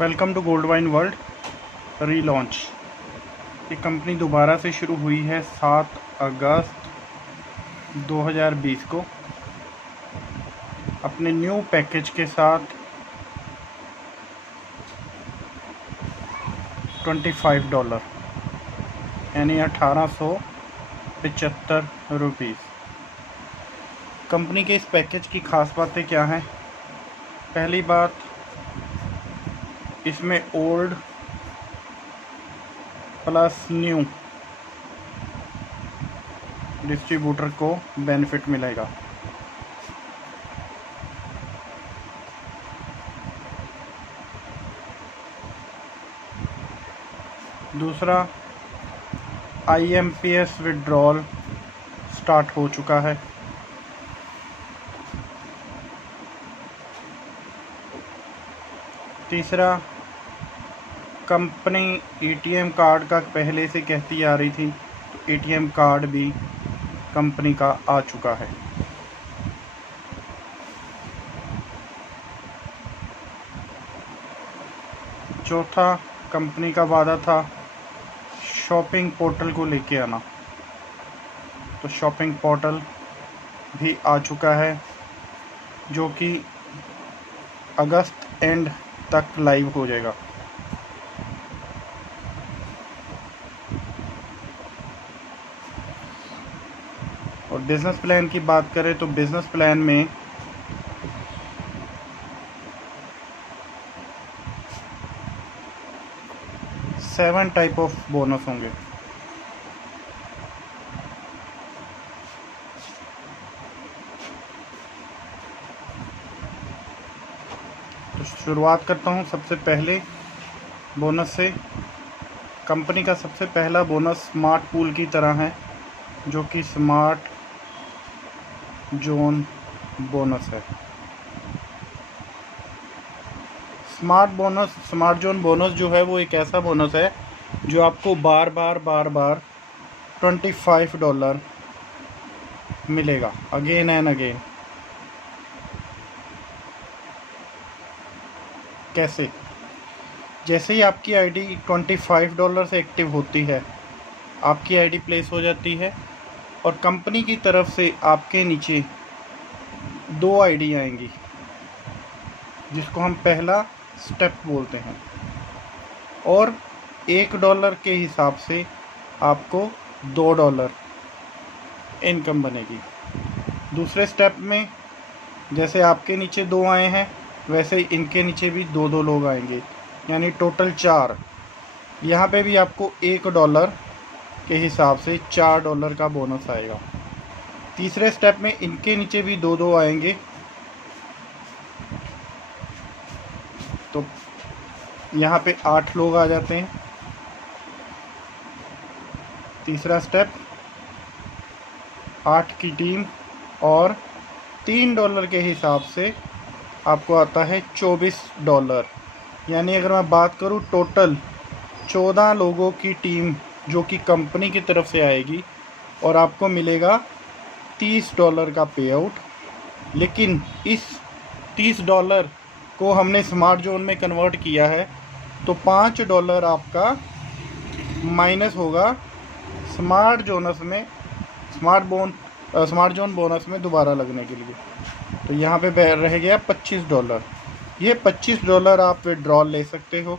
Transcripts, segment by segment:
Welcome to gold wine world relaunch. ये company दोबारा से शुरू हुई है 7 अगस्त 2020 को अपने न्यू पैकेज के साथ $25 यानी 1875 रुपीज़। कंपनी के इस पैकेज की ख़ास बातें क्या हैं? पहली बात, इसमें ओल्ड प्लस न्यू डिस्ट्रीब्यूटर को बेनिफिट मिलेगा। दूसरा, IMPS विड्रॉल स्टार्ट हो चुका है। तीसरा, कंपनी ATM कार्ड का पहले से कहती आ रही थी, तो ATM कार्ड भी कंपनी का आ चुका है। चौथा, कंपनी का वादा था शॉपिंग पोर्टल को लेके आना, तो शॉपिंग पोर्टल भी आ चुका है, जो कि अगस्त एंड तक लाइव हो जाएगा। और बिज़नेस प्लान की बात करें तो बिज़नेस प्लान में सेवन टाइप ऑफ बोनस होंगे। तो शुरुआत करता हूँ सबसे पहले बोनस से। कंपनी का सबसे पहला बोनस स्मार्ट पूल की तरह है, जो कि स्मार्ट जोन बोनस है। स्मार्ट जोन बोनस जो है वो एक ऐसा बोनस है जो आपको बार बार $25 मिलेगा अगेन एंड अगेन। कैसे? जैसे ही आपकी आईडी $25 से एक्टिव होती है, आपकी आईडी प्लेस हो जाती है और कंपनी की तरफ से आपके नीचे 2 आईडी आएंगी, जिसको हम पहला स्टेप बोलते हैं, और $1 के हिसाब से आपको $2 इनकम बनेगी। दूसरे स्टेप में जैसे आपके नीचे 2 आए हैं, वैसे ही इनके नीचे भी 2 लोग आएंगे, यानी टोटल 4। यहाँ पे भी आपको $1 के हिसाब से $4 का बोनस आएगा। तीसरे स्टेप में इनके नीचे भी 2 आएंगे, तो यहाँ पे 8 लोग आ जाते हैं। तीसरा स्टेप, 8 की टीम और $3 के हिसाब से आपको आता है $24। यानी अगर मैं बात करूँ, टोटल 14 लोगों की टीम जो कि कंपनी की तरफ से आएगी और आपको मिलेगा $30 का पे आउट। लेकिन इस $30 को हमने स्मार्ट जोन में कन्वर्ट किया है, तो $5 आपका माइनस होगा स्मार्ट जोन बोनस में दोबारा लगने के लिए। तो यहाँ पे रह गया $25। ये $25 आप विड्रॉल ले सकते हो,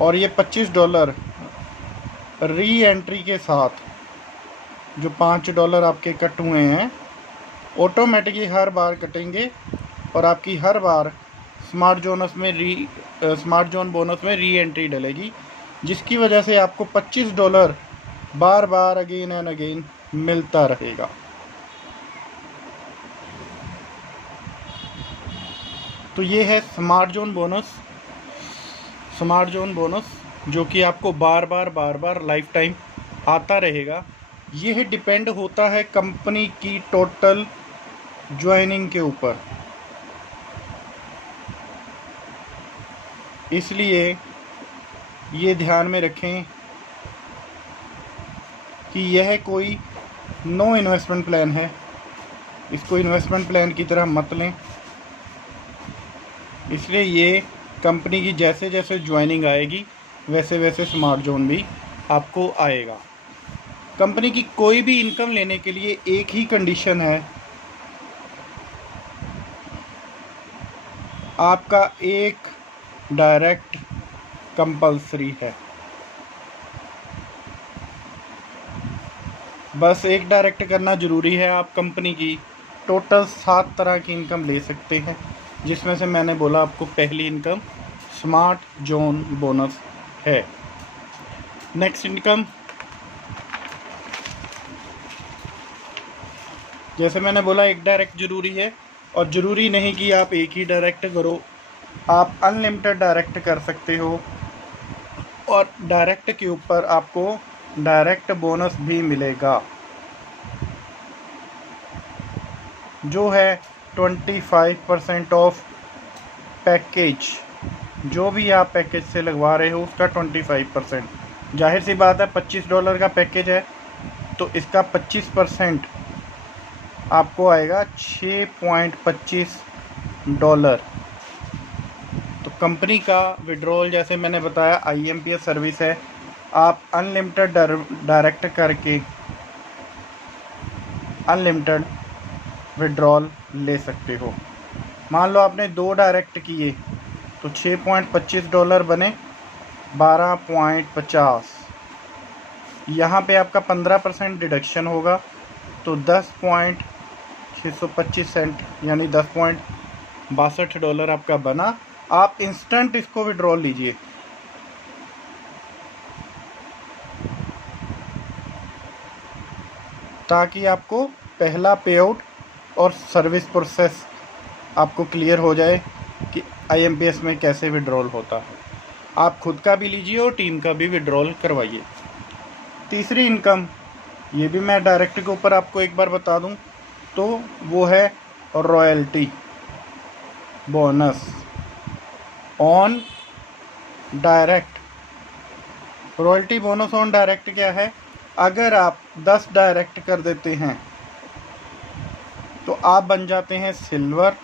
और ये $25 री एंट्री के साथ जो $5 आपके कट हुए हैं, ऑटोमेटिकली हर बार कटेंगे और आपकी हर बार स्मार्ट जोन बोनस में री एंट्री डलेगी, जिसकी वजह से आपको $25 बार बार अगेन एंड अगेन मिलता रहेगा। तो ये है स्मार्ट जोन बोनस, जो कि आपको बार बार लाइफ टाइम आता रहेगा। यह डिपेंड होता है कंपनी की टोटल ज्वाइनिंग के ऊपर, इसलिए ये ध्यान में रखें कि यह कोई नो इन्वेस्टमेंट प्लान है। इसको इन्वेस्टमेंट प्लान की तरह मत लें। इसलिए ये कंपनी की जैसे जैसे ज्वाइनिंग आएगी वैसे वैसे स्मार्ट जोन भी आपको आएगा। कंपनी की कोई भी इनकम लेने के लिए एक ही कंडीशन है, आपका एक डायरेक्ट कंपल्सरी है। बस एक डायरेक्ट करना ज़रूरी है। आप कंपनी की टोटल 7 तरह की इनकम ले सकते हैं, जिसमें से मैंने बोला आपको पहली इनकम स्मार्ट जोन बोनस है। नेक्स्ट इनकम, जैसे मैंने बोला एक डायरेक्ट ज़रूरी है, और ज़रूरी नहीं कि आप एक ही डायरेक्ट करो, आप अनलिमिटेड डायरेक्ट कर सकते हो, और डायरेक्ट के ऊपर आपको डायरेक्ट बोनस भी मिलेगा जो है 25% ऑफ पैकेज। जो भी आप पैकेज से लगवा रहे हो उसका 25%। जाहिर सी बात है $25 का पैकेज है तो इसका 25% आपको आएगा $6.25। तो कंपनी का विड्रॉल जैसे मैंने बताया IMPS सर्विस है, आप अनलिमिटेड डायरेक्ट करके अनलिमिटेड विड्रॉल ले सकते हो। मान लो आपने 2 डायरेक्ट किए तो $6.25 बने 12.50। यहाँ पे आपका 15% डिडक्शन होगा तो $10.625 यानी $10.62 आपका बना। आप इंस्टेंट इसको विड्रॉल लीजिए। ताकि आपको पहला पे आउट और सर्विस प्रोसेस आपको क्लियर हो जाए कि IMPS में कैसे विड्रॉल होता है। आप खुद का भी लीजिए और टीम का भी विड्रॉल करवाइए। तीसरी इनकम, ये भी मैं डायरेक्ट के ऊपर आपको एक बार बता दूं तो वो है royalty bonus on direct. Royalty bonus on direct क्या है? अगर आप 10 डायरेक्ट कर देते हैं तो आप बन जाते हैं सिल्वर,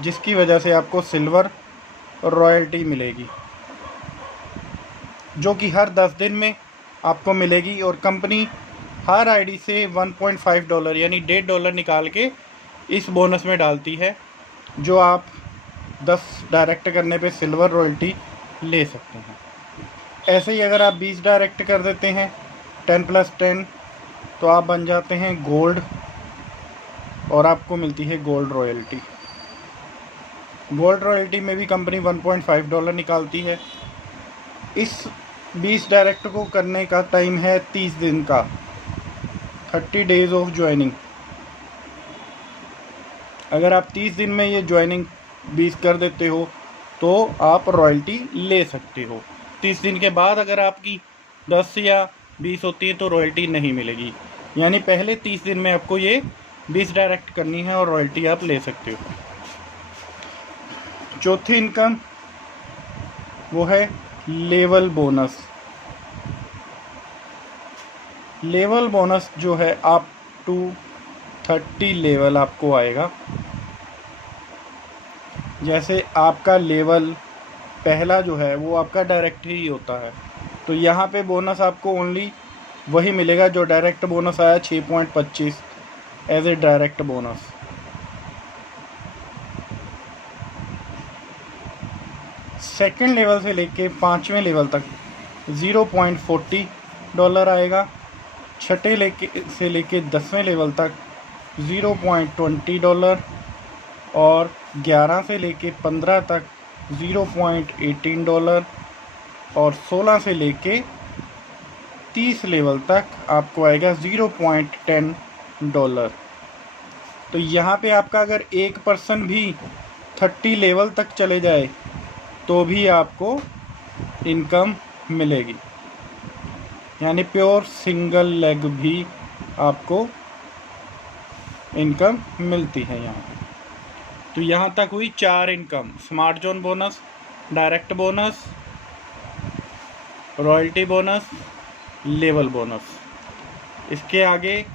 जिसकी वजह से आपको सिल्वर रॉयल्टी मिलेगी जो कि हर 10 दिन में आपको मिलेगी। और कंपनी हर आईडी से $1.5 यानी $1.5 निकाल के इस बोनस में डालती है, जो आप 10 डायरेक्ट करने पे सिल्वर रॉयल्टी ले सकते हैं। ऐसे ही अगर आप 20 डायरेक्ट कर देते हैं 10+10 तो आप बन जाते हैं गोल्ड और आपको मिलती है गोल्ड रॉयल्टी। गोल्ड रॉयल्टी में भी कंपनी $1.5 निकालती है। इस 20 डायरेक्ट को करने का टाइम है 30 दिन का, 30 डेज ऑफ ज्वाइनिंग। अगर आप 30 दिन में ये ज्वाइनिंग 20 कर देते हो तो आप रॉयल्टी ले सकते हो। 30 दिन के बाद अगर आपकी 10 या 20 होती है तो रॉयल्टी नहीं मिलेगी। यानी पहले 30 दिन में आपको ये 20 डायरेक्ट करनी है और रॉयल्टी आप ले सकते हो। चौथी इनकम वो है लेवल बोनस। लेवल बोनस जो है आप टू 30 लेवल आपको आएगा। जैसे आपका लेवल पहला जो है वो आपका डायरेक्ट ही होता है, तो यहाँ पे बोनस आपको ओनली वही मिलेगा जो डायरेक्ट बोनस आया 6.25 as a direct bonus. Second level से लेके 5वें लेवल तक $0.40 आएगा। छठे से लेके 10वें लेवल तक $0.20 और 11 से लेके 15 तक $0.18 और 16 से लेके 30 लेवल तक आपको आएगा $0.10। तो यहाँ पे आपका अगर एक पर्सन भी 30 लेवल तक चले जाए तो भी आपको इनकम मिलेगी, यानी प्योर सिंगल लेग भी आपको इनकम मिलती है यहाँ पे। तो यहाँ तक हुई 4 income: smart zone bonus, direct bonus, royalty bonus, level bonus. इसके आगे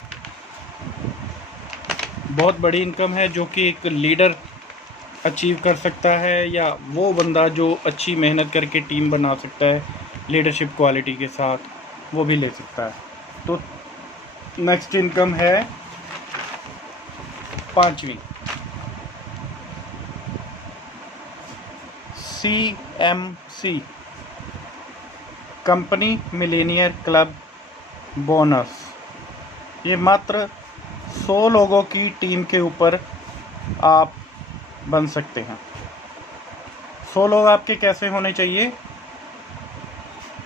बहुत बड़ी इनकम है जो कि एक लीडर अचीव कर सकता है, या वो बंदा जो अच्छी मेहनत करके टीम बना सकता है लीडरशिप क्वालिटी के साथ, वो भी ले सकता है। तो नेक्स्ट इनकम है 5वीं, CMC, company Millionaire club bonus. ये मात्र 100 लोगों की टीम के ऊपर आप बन सकते हैं। 100 लोग आपके कैसे होने चाहिए?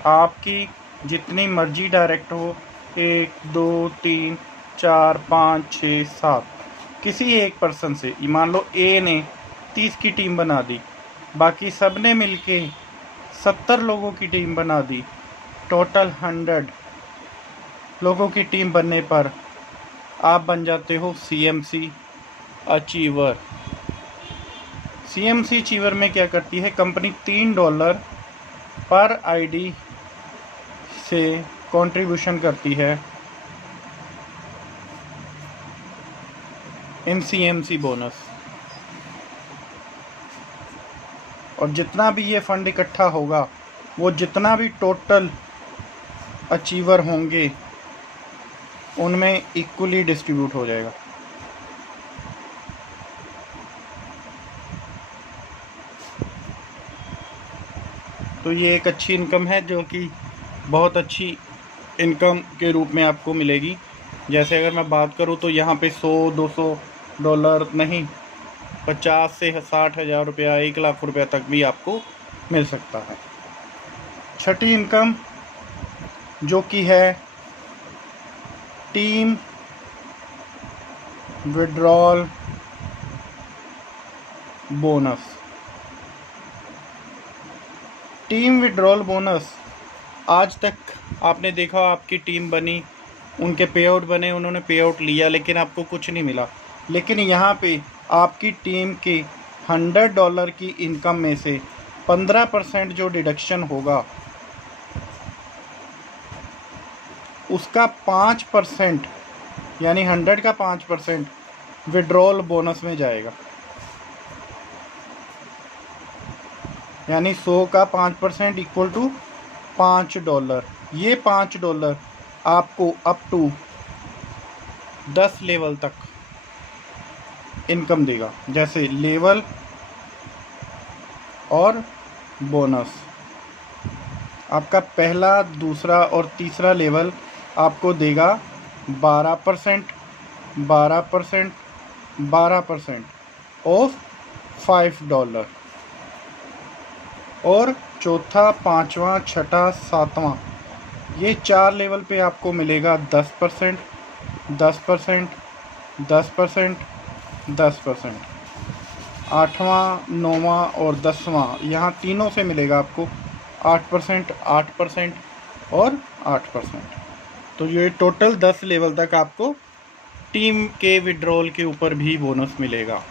आपकी जितनी मर्जी डायरेक्ट हो, 1 2 3 4 5 6 7, किसी एक पर्सन से, मान लो ए ने 30 की टीम बना दी, बाकी सब ने मिलके 70 लोगों की टीम बना दी, टोटल 100 लोगों की टीम बनने पर आप बन जाते हो CMC अचीवर। CMC अचीवर में क्या करती है कंपनी? $3 पर आईडी से कंट्रीब्यूशन करती है इन CMC बोनस, और जितना भी ये फंड इकट्ठा होगा, वो जितना भी टोटल अचीवर होंगे उनमें इक्वली डिस्ट्रीब्यूट हो जाएगा। तो ये एक अच्छी इनकम है, जो कि बहुत अच्छी इनकम के रूप में आपको मिलेगी। जैसे अगर मैं बात करूँ तो यहाँ पे $100-200 नहीं, 50 से 60 हज़ार रुपया, 1 लाख रुपया तक भी आपको मिल सकता है। छठी इनकम जो कि है team withdrawal bonus. Team withdrawal bonus, आज तक आपने देखा आपकी टीम बनी, उनके पे आउट बने, उन्होंने पे आउट लिया, लेकिन आपको कुछ नहीं मिला। लेकिन यहाँ पे आपकी टीम के $100 की इनकम में से 15% जो डिडक्शन होगा, उसका 5%, यानी 100 का 5% विड्रॉल बोनस में जाएगा। यानी 100 का 5% इक्वल टू $5। ये $5 आपको अप टू 10 लेवल तक इनकम देगा। जैसे लेवल और बोनस, आपका पहला, दूसरा और तीसरा लेवल आपको देगा 12%, 12%, 12% ऑफ $5, और चौथा, पाँचवा, छठा, सातवां, ये 4 लेवल पे आपको मिलेगा 10%, 10%, 10%, 10%। आठवां, नौवां और 10वां, यहाँ तीनों से मिलेगा आपको 8%, 8% और 8%। तो ये टोटल 10 लेवल तक आपको टीम के विड्रॉल के ऊपर भी बोनस मिलेगा।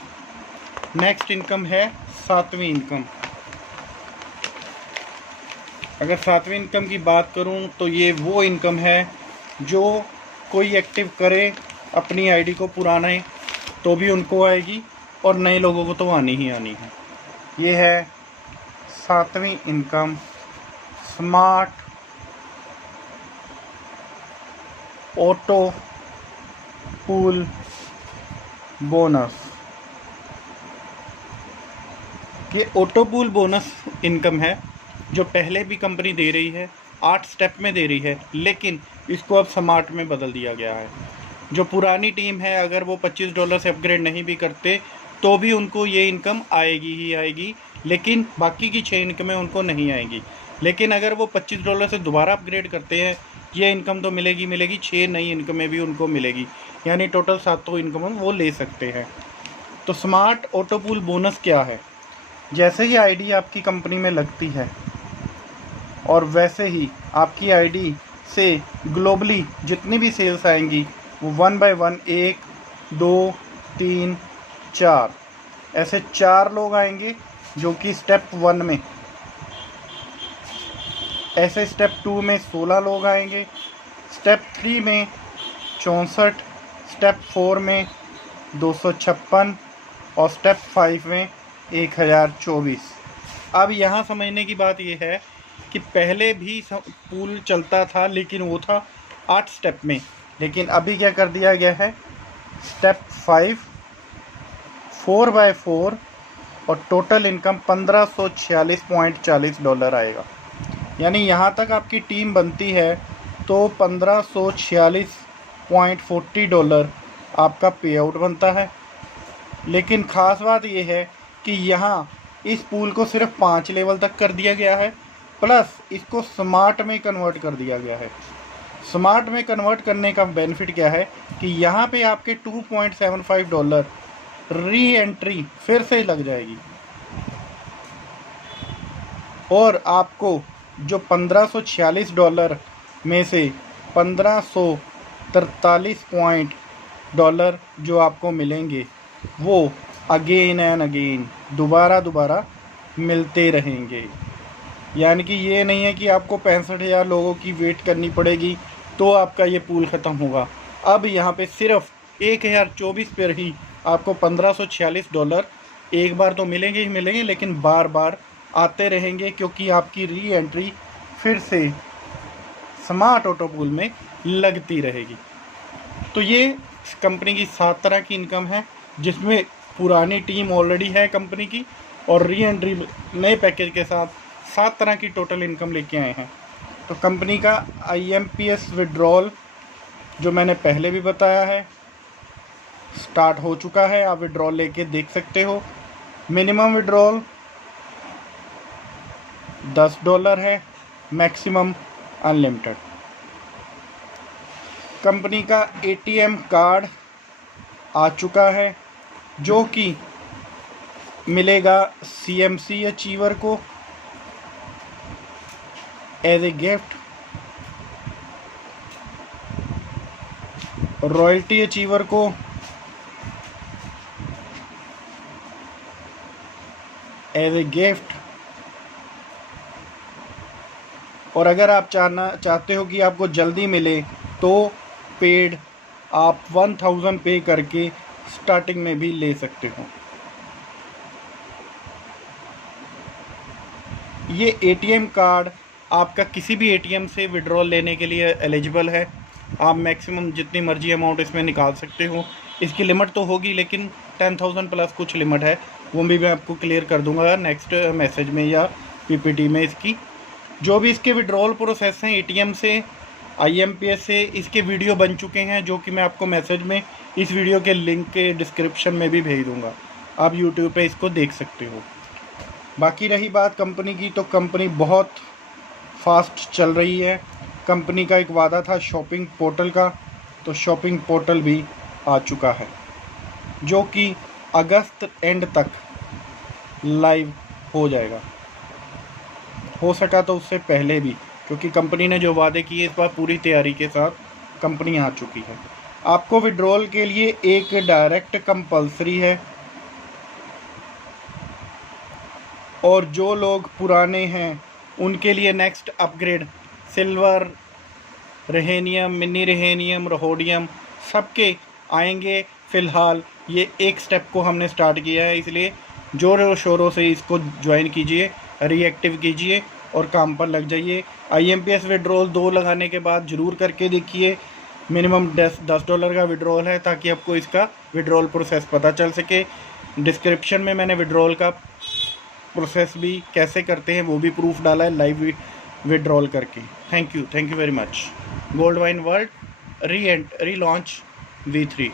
नेक्स्ट इनकम है 7वीं इनकम। अगर 7वीं इनकम की बात करूं तो ये वो इनकम है जो कोई एक्टिव करे अपनी आईडी को पुराने, तो भी उनको आएगी, और नए लोगों को तो आनी ही आनी है। ये है 7वीं income, smart auto pool bonus. ये ऑटो पूल बोनस इनकम है जो पहले भी कंपनी दे रही है, 8 स्टेप में दे रही है, लेकिन इसको अब स्मार्ट में बदल दिया गया है। जो पुरानी टीम है, अगर वो $25 से अपग्रेड नहीं भी करते तो भी उनको ये इनकम आएगी ही आएगी, लेकिन बाकी की 6 इनकमें उनको नहीं आएंगी। लेकिन अगर वो $25 से दोबारा अपग्रेड करते हैं, ये इनकम तो मिलेगी मिलेगी, 6 नई इनकमें भी उनको मिलेगी, यानी टोटल 7 इनकम वो ले सकते हैं। तो स्मार्ट ऑटो पूल बोनस क्या है? जैसे ही आईडी आपकी कंपनी में लगती है, और वैसे ही आपकी आईडी से ग्लोबली जितनी भी सेल्स आएंगी, वो 1 बाय 1, 1 2 3 4, ऐसे 4 लोग आएंगे जो कि स्टेप 1 में, ऐसे स्टेप 2 में 16 लोग आएंगे, स्टेप 3 में 64, स्टेप 4 में 256 और स्टेप 5 में 1024। अब यहाँ समझने की बात ये है कि पहले भी पूल चलता था, लेकिन वो था 8 स्टेप में, लेकिन अभी क्या कर दिया गया है, स्टेप 5 4x4 और टोटल इनकम $1546.40 आएगा। यानी यहाँ तक आपकी टीम बनती है तो $1546.40 आपका पे आउट बनता है। लेकिन ख़ास बात यह है कि यहाँ इस पूल को सिर्फ 5 लेवल तक कर दिया गया है, प्लस इसको स्मार्ट में कन्वर्ट कर दिया गया है। स्मार्ट में कन्वर्ट करने का बेनिफिट क्या है कि यहाँ पे आपके $2.75 री एंट्री फिर से लग जाएगी, और आपको जो $1546 में से $1543 जो आपको मिलेंगे वो अगेन एंड अगेन दोबारा मिलते रहेंगे। यानी कि ये नहीं है कि आपको 65,000 लोगों की वेट करनी पड़ेगी तो आपका ये पूल ख़त्म होगा। अब यहाँ पे सिर्फ 1024 पर ही आपको $1546 एक बार तो मिलेंगे ही मिलेंगे, लेकिन बार बार आते रहेंगे, क्योंकि आपकी री एंट्री फिर से स्मार्ट ऑटो पूल में लगती रहेगी। तो ये कंपनी की 7 तरह की इनकम है, जिसमें पुरानी टीम ऑलरेडी है कंपनी की, और री एंट्री नए पैकेज के साथ 7 तरह की टोटल इनकम लेके आए हैं। तो कंपनी का IMPS विड्रॉल जो मैंने पहले भी बताया है स्टार्ट हो चुका है, आप विड्रॉल लेके देख सकते हो। मिनिमम विड्रॉल $10 है, मैक्सिमम अनलिमिटेड। कंपनी का ATM कार्ड आ चुका है जो कि मिलेगा CMC अचीवर को as a gift, royalty achiever को एज ए गिफ्ट, और अगर आप चाहते हो कि आपको जल्दी मिले तो पेड आप 1000 पे करके स्टार्टिंग में भी ले सकते हो। ये ATM कार्ड आपका किसी भी ATM से विड्रॉल लेने के लिए एलिजिबल है। आप मैक्सिमम जितनी मर्जी अमाउंट इसमें निकाल सकते हो। इसकी लिमिट तो होगी, लेकिन 10,000 प्लस कुछ लिमिट है, वो भी मैं आपको क्लियर कर दूंगा नेक्स्ट मैसेज में या PPT में। इसकी जो भी इसके विड्रॉल प्रोसेस हैं ATM से, IMPS से, इसके वीडियो बन चुके हैं, जो कि मैं आपको मैसेज में इस वीडियो के लिंक के डिस्क्रिप्शन में भी भेज दूंगा। आप YouTube पे इसको देख सकते हो। बाकी रही बात कंपनी की, तो कंपनी बहुत फास्ट चल रही है। कंपनी का एक वादा था शॉपिंग पोर्टल का, तो शॉपिंग पोर्टल भी आ चुका है, जो कि अगस्त एंड तक लाइव हो जाएगा। हो सका तो उससे पहले भी, क्योंकि कंपनी ने जो वादे किए इस बार पूरी तैयारी के साथ कंपनी आ चुकी है। आपको विड्रॉल के लिए एक डायरेक्ट कंपलसरी है, और जो लोग पुराने हैं उनके लिए नेक्स्ट अपग्रेड सिल्वर, रेहेनियम, मिनी रेहेनियम, रोहोडियम सबके आएंगे। फ़िलहाल ये एक स्टेप को हमने स्टार्ट किया है, इसलिए ज़ोरों शोरों से इसको ज्वाइन कीजिए, रीएक्टिव कीजिए और काम पर लग जाइए। IMPS विड्रॉल 2 लगाने के बाद ज़रूर करके देखिए। मिनिमम $10 का विड्रॉल है, ताकि आपको इसका विड्रॉल प्रोसेस पता चल सके। डिस्क्रिप्शन में मैंने विड्रॉल का प्रोसेस भी कैसे करते हैं वो भी प्रूफ डाला है लाइव विड्रॉल करके। Thank you very much. Gold wine world री लॉन्च V3।